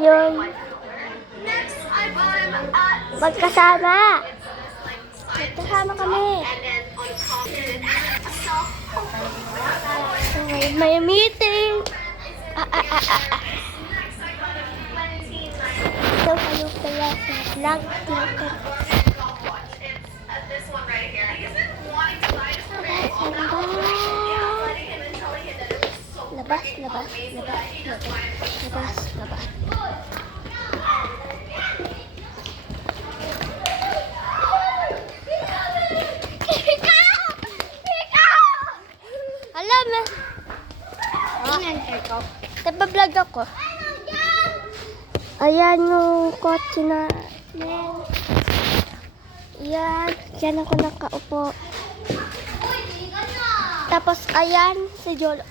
ngayon magkasama. Magkasama kami. So, may meeting. So, kayo kaya sa vlog natin. Labas. Alam mo. Nagpa-vlog ako. Ayan yung kotse na. Yan. Diyan ako nakaupo. Tapos ayan si Jolo.